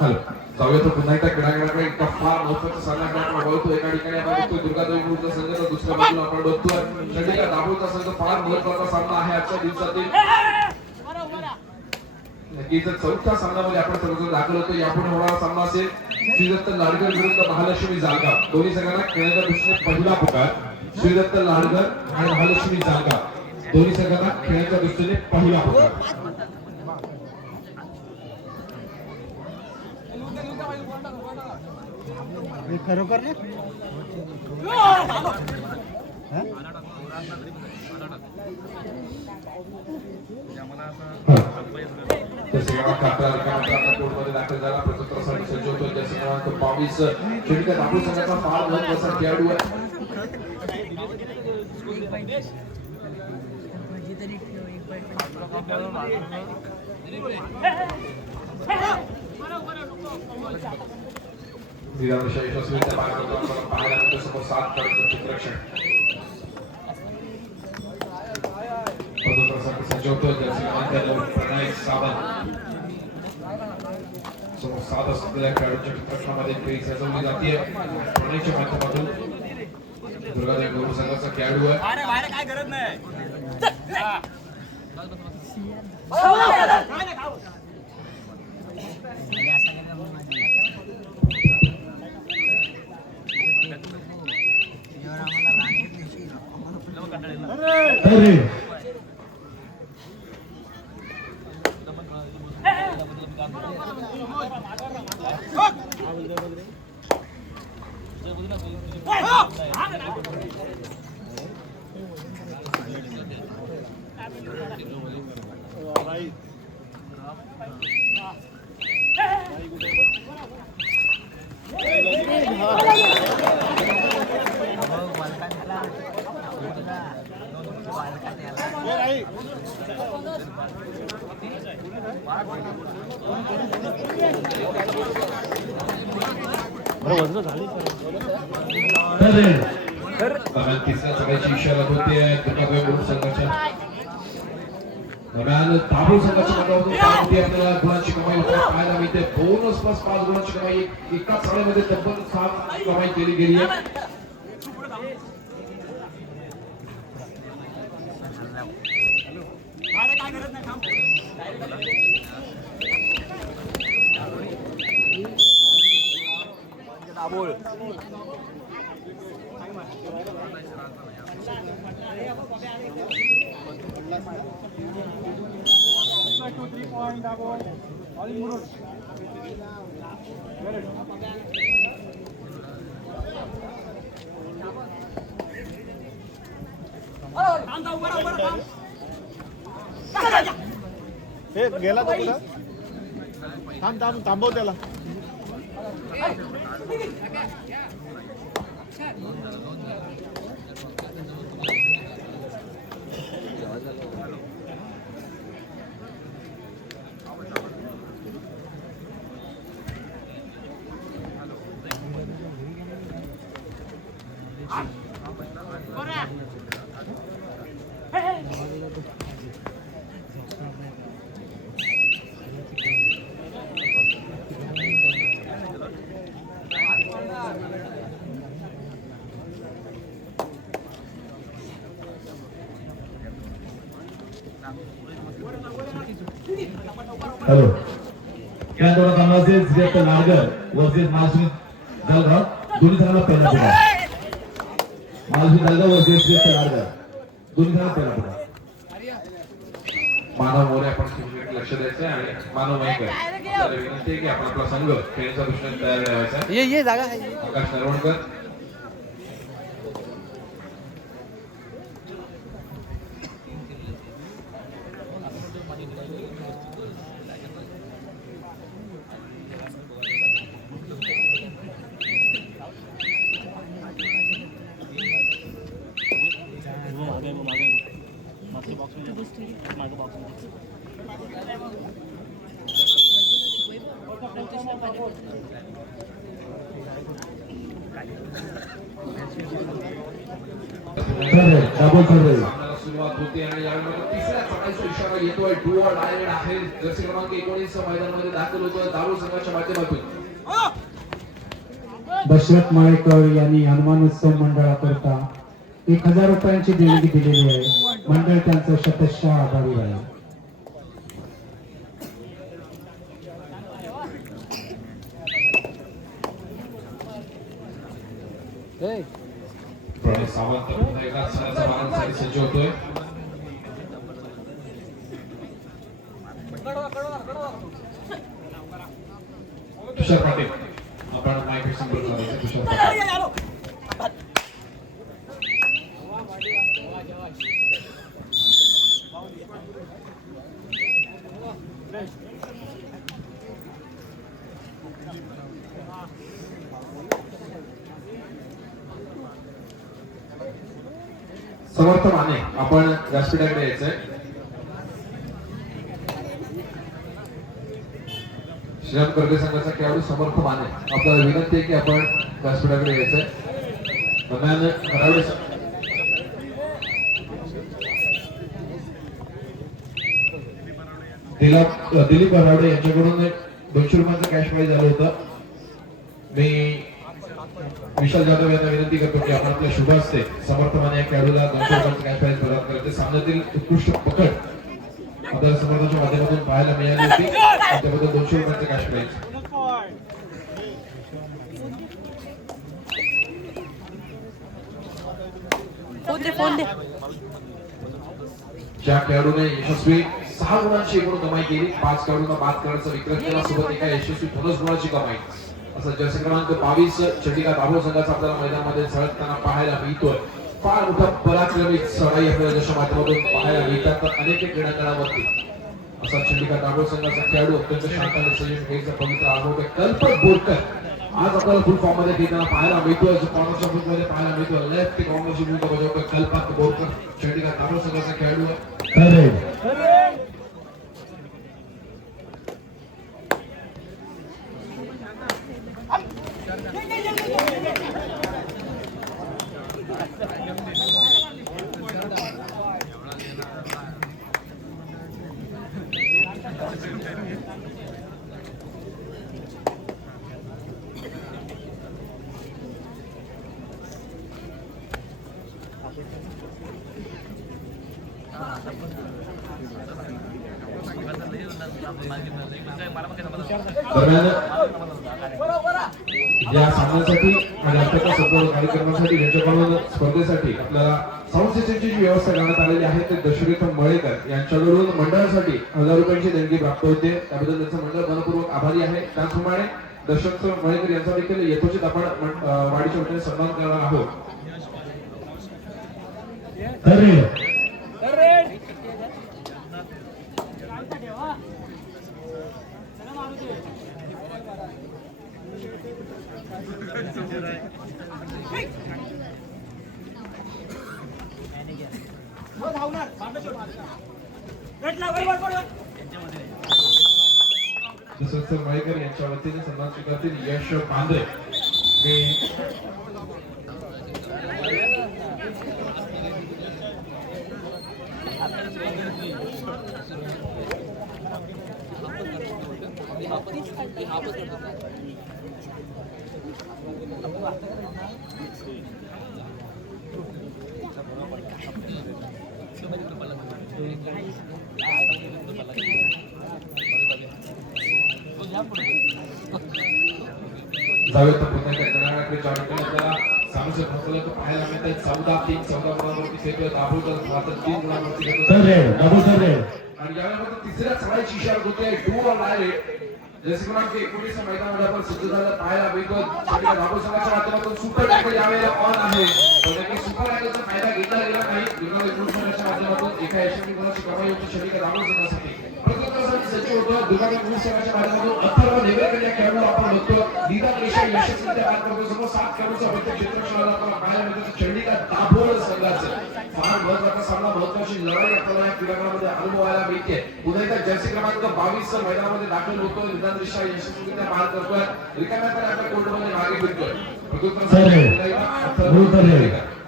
जाऊया तर पुन्हा एकदा क्रीडांगणाकडे इतका फार महत्वाचा सामना खेळायला वळतो. एका ठिकाणी आपण बघतोय दुर्गादेवी ग्रुपचा संघ, तर दुसऱ्या बाजूला आपण बघतोय चंडिका दाभोळचा संघ. फार महत्वाचा सामना आहे आजच्या दिवसातील. नक्कीच चौथ्या सामन्यामध्ये आपण सर्वजण दाखल होतो. यापुढे होणारा सामना असेल श्रीदत्त लाडकर विरुद्ध महालक्ष्मी जालगा. दोन्ही संघांना खेळण्याच्या दृष्टीने पहिला पुकार. श्रीदत्त लाडकर आणि महालक्ष्मी जालगा दोन्ही संघांना खेळण्याच्या दृष्टीने पहिला पुकार. खरोखर ना दाखल झाला. प्रत्येकासाठी सज्ज होतो. ज्याचा क्रमांक 22 चंडिका दाभोळ संघाचा फार महत्त्वाचा खेळाडू आहे. समोर 7 कडे चित्रक्षण सज्ज होतो. प्रणय सावंत समोर 7 असलेल्या खेळाडूंच्या चित्रक्षणामध्ये खेळी सजवली जाते. प्रणयच्या माध्यमातून दुर्गादेवी गौरव संघाचा खेळाडू आहे. काय गरज नाही. तिसऱ्या सगळ्याची इशारा होते दुर्गादेवी गौरव संघाच्या. दाभोळ संघाच्या माध्यमातून आपल्याला गुणांची कमाई पाहायला मिळते. 2+5 गुणांची कमाई एकाच सामन्यामध्ये तब्बल 7 कमाई केली गेली आहे. गेला तो कुठं? थांबव त्याला. हॅलो या दोन कामाचे श्रीदत्त लाडकर वर्सेस महालक्ष्मी जालगा दोन्ही जणांना पहिला पुकार. महालक्ष्मी जालगा वर्सेस श्रीदत्त लाडकर दोन्ही जणांना पहिला पुकार. मानव मोरे आपण लक्ष द्यायचं आणि मानव मायकर विनंती आहे की आपण आपला संघ खेळण्याच्या दृष्टीने तयार राहायचा. ये जागा आकाश नरवणकर सुरुवात होते आणि यावेळी तिसऱ्या चढाईचा इशारा येतोय. डू ऑर डाय आहे. जर्सी क्रमांक 19 मैदानामध्ये दाखल होतोय दारू संघाच्या माध्यमातून. दशरथ माळेकर यांनी हनुमान उत्सव मंडळाकरता 1000 रुपयांची देणगी दिलेली आहे. मंडळ त्यांचं शतशः आभारी आहे. प्रणय सावंत पुन्हा एकदा सणाचा मानांसाठी सज्ज होतोय. तुषार पाटील आपण माईक संपर्क करायचा. तुषार पाटील समर्थ माने आपण व्यासपीठाकडे यायचंय. श्रीराम कर्वे संघाचा खेळाडू समर्थ माने आपल्याला विनंती आहे की आपण व्यासपीठाकडे यायचंय. दरम्यान हरावडे दिलीप बरावडे यांच्याकडून 200 रुपयांचं कॅश प्राइज झालं होतं. मी विशाल जाधव यांना विनंती करतो की आपण आपल्या शुभ हस्ते समर्थ माने या खेळाडूला 200 रुपयांचं कॅश प्राइज प्रदान करायचे. सामन्यातील उत्कृष्ट पकड आपल्याला समर्थांच्या माध्यमातून पाहायला मिळाली होती. त्याबद्दल 200 रुपयांचं कॅश प्राइज. ज्या खेळाडूने यशस्वी 6 गुणांची एकूण कमाई केली, 5 खेळाडूंना बाद करण्याचा विक्रम केला, सोबत एका यशस्वी 15 गुणांची कमाई. असं जर्सी क्रमांक 22 चंडिका दाभोळ संघाचा आपल्याला मैदानामध्ये झळकताना पाहायला मिळतोय. फार मोठा पराक्रमी चढाई आपल्याला जशा माध्यमातून पाहायला मिळतात तर अनेक क्रीडांगणावरती असा चंडिका दाभोळ संघाचा खेळाडू अत्यंत शांत आणि संयम खेळचा पवित्र अनुभव कल्पक बोरकर आज आपल्याला फुल फॉर्म मध्ये खेळताना पाहायला मिळतोय. जो कॉर्नरच्या फुट मध्ये पाहायला मिळतोय. लेफ्ट कॉर्नरची भूमिका बजावतोय कल्पक बोरकर चंडिका दाभोळ संघाचा खेळाडू आहे. या सामन्यासाठी आणि आपल्या संपूर्ण कार्यक्रमासाठी यांच्याकडून स्पर्धेसाठी आपल्याला साऊंड सिस्टमची जी व्यवस्था करण्यात आलेली आहे ते दशरथ मळेकर यांच्याकडून मंडळासाठी 1000 रुपयांची देणगी प्राप्त होते. त्याबद्दल त्यांचं मंडळ मनपूर्वक आभारी आहे. त्याचप्रमाणे दशरथ मळेकर यांचा देखील यथोचित आपण वाढीच्या वतीने सन्मान करणार आहोत. जसं मळेकर यांच्या वतीने सन्मान स्वीकारतील यश बांद्रे. जाऊयात पुन्हा एकदा कर्नाटककडे जॉईन केलं. आपल्याला सामोरच्या फसलं पाहायला मिळतंय 14-3 14 गुणांवरती खेळतोय दाभोळकर मात्र 3 गुणांवरती खेळतोय. आणि यावेळी मात्र तिसऱ्या चढाईची इशारा होते. डू ऑर डाय जर्सी क्रमांक 19 मैदानामध्ये आपण सज्ज झालं पाहायला मिळतोय. चंडिका दाभोळ संघाच्या माध्यमातून सुपर टॅकल यावेळेला ऑन आहे. पण नक्की सुपर टॅकलचा फायदा घेतला गेला नाही. विनोद संघाच्या माध्यमातून एका यशस्वी गुणाची कमाई होती चंडिका दाभोळ संघासाठी. प्रत्येकासाठी सज्ज होतो. दुर्गापूर पोलीस संघाच्या माध्यमातून अथर्व नेवेकर या खेळाडूला आपण बघतो. निदान रेषा यशस्वीरित्या पार करतो. समोर 7 खेळाडूंचा प्रत्येक क्षेत्रक्षणाला आपल्याला पाहायला मिळतो. चंडिका दाभोळ संघाचं फार महत्वाचा सामना, महत्वाची लढाई आपल्याला या क्रीडांगणामध्ये अनुभवायला मिळते. पुन्हा एकदा जर्सी क्रमांक 22 मैदानामध्ये दाखल होतोय. निदान रेषा यशस्वीरित्या पार करतोय. रिकाम्या आपल्या कोर्टमध्ये मागे फिरतोय.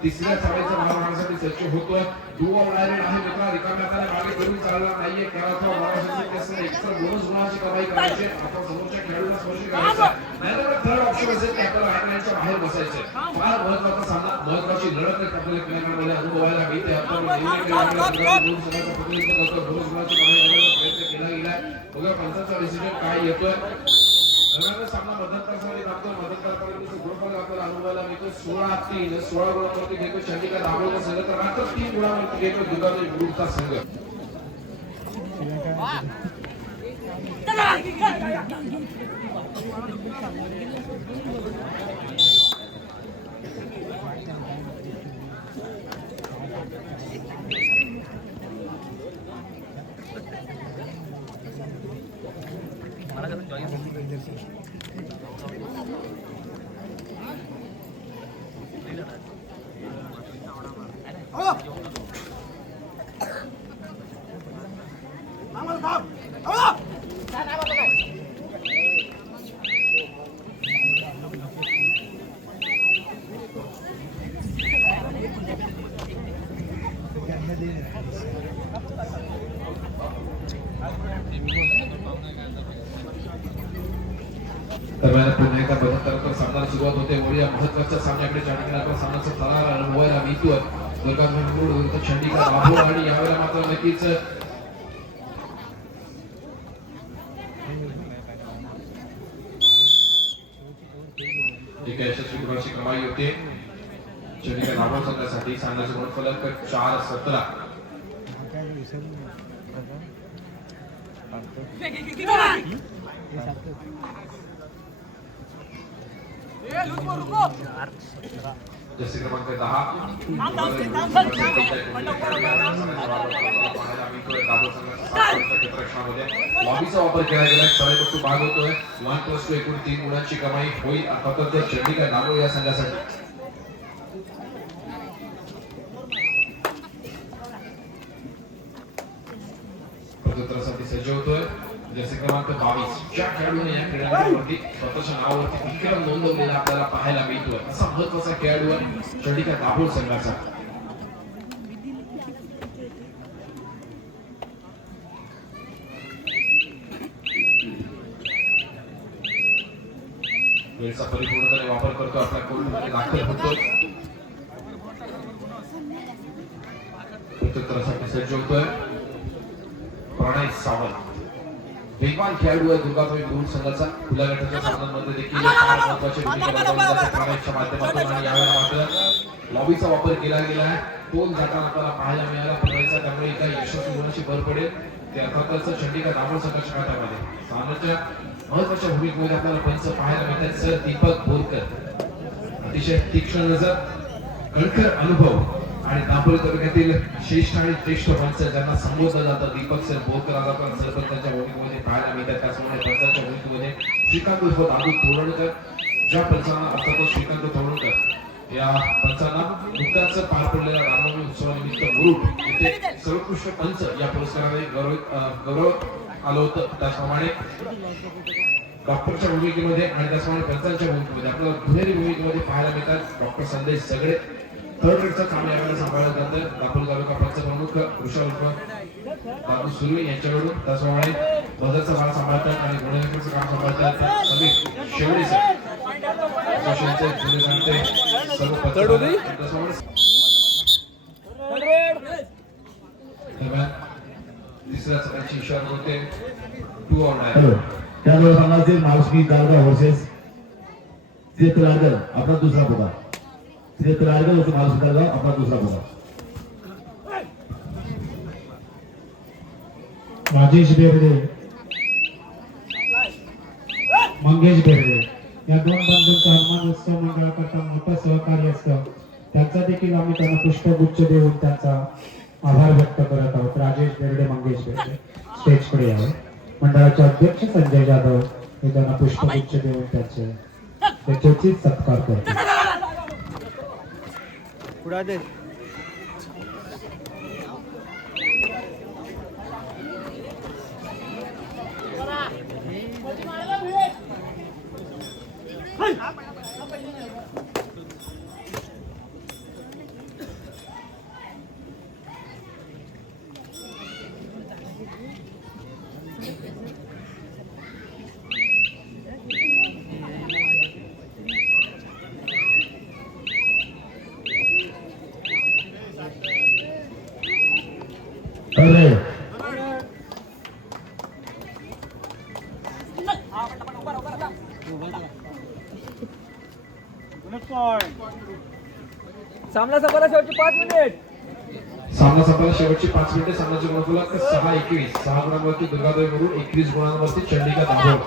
तिसऱ्या सभेचा भाग मारण्यासाठी सज्ज होतोय. दुवा डायरेक्ट आहे मित्रा, रिकाम्या हाताने मागे फिरून चालला नाहीये. खेळाचा मारासाठी कसं एक्स्ट्रा बोनस गुणाची कमाई करायची. आता समोरच्या खेळाडूला स्पर्श करायचा, नाहीतर थर्ड ऑप्शन असेल की आपल्याला आयर्लंडच्या बाहेर बसायचे. फार महत्त्वाचा सामना, महत्त्वाची लढत आपल्याला खेळामध्ये अनुभवायला मिळते. आपण नेहमी खेळाडूला दोन संघाचं प्रतिनिधित्व करतो. बोनस गुणाची कमाई करण्याचा प्रयत्न केला गेलाय. बघा पंचांचा डिसिजन काय येतोय. सामना मध्यंतरासाठी लागतो. मध्यंतरापर्यंत गुणफल आपल्याला अनुभवायला मिळतो. 16-3 16 गुणांवरती घेतो चंडीगड दाभोळकर संघ, तर मात्र 3 गुणांवरती घेतो दुधारी ग्रुपचा संघ. दरम्यान पुन्हा एकदा बदलता सामना सुरुवात होते. वळूया महत्त्वाच्या सामन्याकडे. चंडीगड सामन्याचा थरार अनुभवायला मिळतोय. दुर्गापूर विरुद्ध चंडीगड दाभोळ, आणि यावेळेला मात्र नक्कीच एक यशस्वी गुणाची कमाई होते चंडीगड दाभोळ संघासाठी. सामन्याचे गुणफलक 4-17. जसे क्रमांक 10 लॉबीचा वापर केला गेला. सराईपट्टू भाग होतोय. 1+2 एकूण 3 गुणांची कमाई होईल अर्थातच चंडीगड दाभोळ या संघासाठी. प्रत्युत्तरासाठी सज्ज होतोय जसे क्रमांक 22. ज्या खेळाडूने या क्रीडांगणावरती स्वतःच्या नावावरती विक्रम नोंदवलेला आपल्याला पाहायला मिळतोय. असा महत्त्वाचा खेळाडू आहे चंडीगड दाभोळ संघाचा. वेळेचा परिपूर्णपणे वापर करतो. आपल्या कोर्टमध्ये दाखल होतोय. प्रत्युत्तरासाठी सज्ज होतोय प्रणय सावंत. वेगवान खेळाडू आहे दुर्गापूर ग्रुप संघाचा. खुल्या गटाच्या सामन्यांमध्ये देखील फार महत्त्वाची भूमिका बजावली प्रणयच्या माध्यमातून, आणि यावेळेला मात्र लॉबीचा वापर केला गेला आहे. टोल जाताना आपल्याला पाहायला मिळाला. प्रणयचा त्यामुळे एका यशस्वी गुणाची भर पडेल ते अर्थातच चंडीगड दाभोळ संघाच्या खात्यामध्ये. सामन्याच्या महत्त्वाच्या भूमिकेमध्ये आपल्याला पंच पाहायला मिळतात सर दीपक बोरकर. अतिशय तीक्ष्ण नजर, कणखर अनुभव, आणि दाभोळ तालुक्यातील श्रेष्ठ आणि ज्येष्ठ पंच ज्यांना संबोधलं जातं दीपक सर बोरकर आपण सरपंचांच्या भूमिकेमध्ये पाहायला मिळतात. त्याचप्रमाणे पंचांच्या भूमिकेमध्ये श्रीकांत उर्फ दादू तोरणकर. ज्या पंचांना अर्थातच श्रीकांत तोरणकर या पंचांना नुकताच पार पडलेल्या रामनवमी उत्सवानिमित्त मुरुड येथे सर्वोत्कृष्ट पंच या पुरस्काराने गौरव आलं होतं. त्याचप्रमाणे डॉक्टरच्या भूमिकेमध्ये आणि त्याचप्रमाणे पंचांच्या भूमिकेमध्ये आपल्याला दुहेरी भूमिकेमध्ये पाहायला मिळतात डॉक्टर संदेश सगळे. थर्ड ग्रेडचं काम यावेळेला सांभाळलं जातं दाभोळ तालुका पंच प्रमुख ऋषभ बाबू सुर्वे यांच्याकडून. त्याचप्रमाणे बदलचा भाग सांभाळतात आणि गुणलेखनाचं काम सांभाळतात समीर शेवडे सर. सर्व त्याचप्रमाणे तिसऱ्या सत्राची इशारा होते 2 आउट आहे. त्यामुळे सांगायचे मावशी दालगा वर्सेस लाडगर आपला दुसरा पुकार. लाडगर वर्सेस मावशी दालगा आपला दुसरा पुकार. राजेश बेर्डे, मंगेश बेर्डे या दोन बंधूंचं हनुमान उत्सव मंडळाकरता मोठं सहकार्य असतं. त्यांचा देखील आम्ही त्यांना पुष्पगुच्छ देऊन त्यांचा आभार व्यक्त करत आहोत. राजेश बेर्डे, मंगेश बेर्डे स्टेजकडे यावे. मंडळाचे अध्यक्ष संजय जाधव हे त्यांना पुष्पगुच्छ देऊन त्याचे उचित सत्कार करतात. अरे सामना संपायला शेवटची 5 मिनिट. सामना संपायला शेवटची 5 मिनिटे. सामन्याचे गुणफलक 6-21. 6 गुणांवरती दुर्गादेवी गुरु, 21 गुणांवरती चंडिका दाभोळ.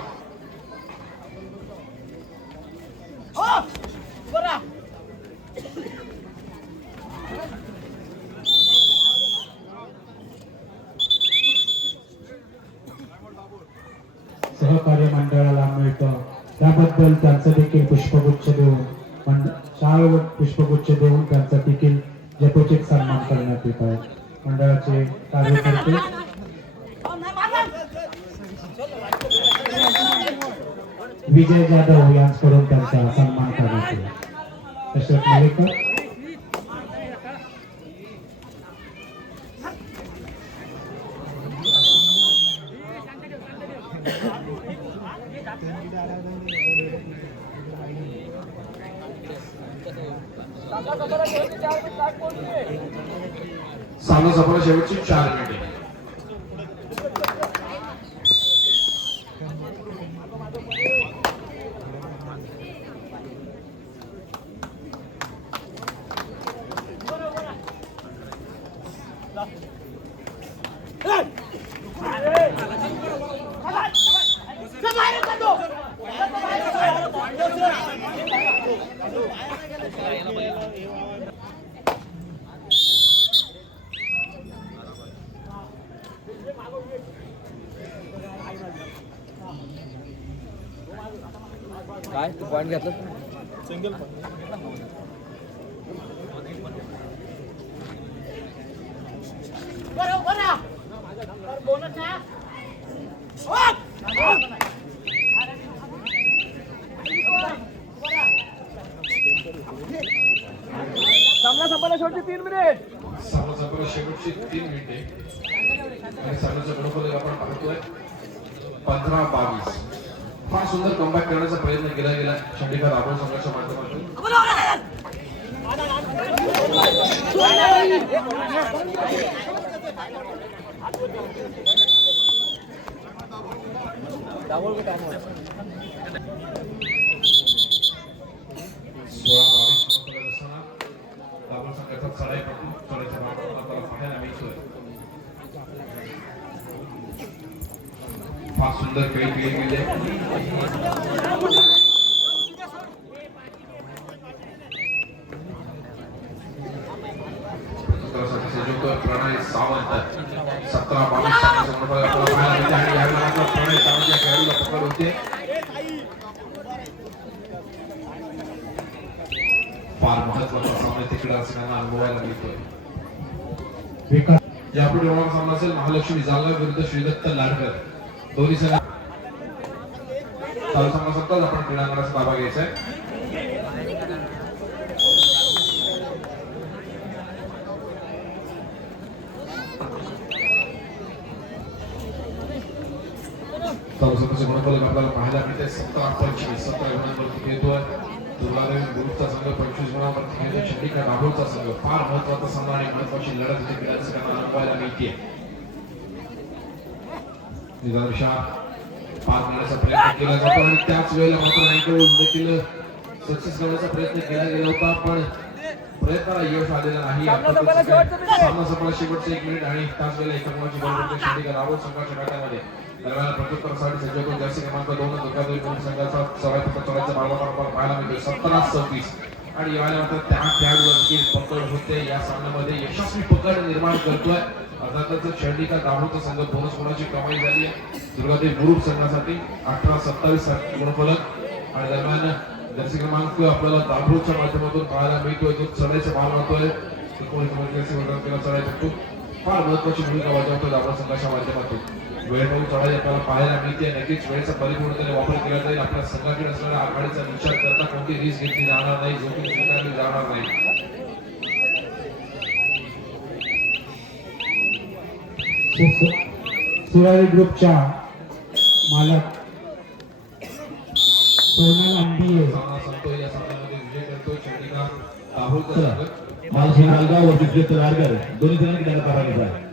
सहकार्य मंडळाला मिळतं त्याबद्दल त्यांचं देखील पुष्पगुच्छ देऊन शाल पुष्पगुच्छ देऊन त्यांचा देखील यथोचित सन्मान करण्यात येत आहे. मंडळाचे कार्यकर्ते विजय जाधव यांच्याकडून त्यांचा सन्मान करण्यात येईल. अशोक मलेकर सामना संपायला शेवटची 4 मिनिट 60 पोहोचले. सामना संपायला शेवटची 4 मिनिटे. काय तू पॉईंट घेतलं. सामना संपायला शेवटची 3 मिनिट. सामना संपायला शेवटची 3 मिनिटे. आणि सामन्याचं गुणफलक आपण पाहतोय 15-22. फार सुंदर कमबॅक करण्याचा प्रयत्न केला गेला चंडिका दाभोळ संघाच्या माध्यमातून. दाभोळ का काम आहे? 16-22 गुणफलक असताना दाभोळ संघाचा चढाईपटू चढाईच्या भागात आपल्याला पाहायला मिळतोय. फार सुंदर खेळ खेळले गेले. प्रणय सावंत 17-22 सामन्याचं गुणफलक आपल्याला पाहायला मिळते. आणि यावेळी मात्र प्रणय सावंत या खेळाडूला पकड होते. फार महत्वाचा सामना तिकडे असताना अनुभवायला मिळतोय. विकास यापुढे होणारा सामना असेल महालक्ष्मी जालना विरुद्ध श्रीदत्त लाडकर. दोन्ही संघ चालू सामना संपताच आपण क्रीडांगणाचा ताबा घ्यायचा आहे. चालू सामन्याचे गुणफलक आपल्याला पाहायला मिळते 17-25. 17 गुणांवरती खेळतोय दुर्गादेवी गुरुचा संघ, 25 गुणांवरती खेळतोय चंडिका दाभोळचा संघ. फार महत्वाचा सामना आणि महत्वाची लढत इथे क्रीडांगणाला अनुभवायला मिळते. निदानशा पार करण्याचा प्रयत्न केला जातो आणि त्याच वेळेला मात्र अँकल देखील सक्सेस करण्याचा प्रयत्न केला गेला होता, पण प्रयत्नाला यश आलेलं नाही. सामना संपला शेवटचे 1 मिनिट आणि त्याच वेळेला एका गुणाची बरोबर चंडिका दाभोळ संघाच्या गटामध्ये. दरम्यान प्रत्युत्तरासाठी सज्ज होतो जर्सी क्रमांक 2 दुर्गादेवी गुरु संघाचा चढाईचा मार्ग पाहायला मिळतोय 17-26. आणि यावेळेला मात्र त्या खेळाडूला देखील पकड होते. या सामन्यामध्ये यशस्वी पकड निर्माण करतोय. अर्थातच चंडिका दाभोळचा संघ बोनस गुणाची कमाई झाली आहे दुर्गादेवी गुरु संघासाठी 18-27 गुणफलक. आणि दरम्यान जर्सी क्रमांक आपल्याला दाभोळच्या माध्यमातून पाहायला मिळतोय जो चढाईचा मार्ग होतोय. 19 चढाई फार महत्वाची भूमिका बजावतोय दाभोळ संघाच्या माध्यमातून. वेळ पाहून चढाई आपल्याला पाहायला मिळते. नक्कीच वेळेचा परिपूर्णतेने वापर केला जाईल. आपल्या संघाकडे असणाऱ्या आघाडीचा विचार करता कोणती रिस्क घेतली जाणार नाही, जोखीम स्वीकारली जाणार नाही. सुरारी ग्रुपच्या मालक सोनल अंबिये सामना संपतोय. या सामन्यामध्ये विजय करतोय चंडिका दाभोळचा संघ. महालक्ष्मी जालगाव व श्रीदत्त लाडकर दोन्ही जणांनी त्याला पराभव केला.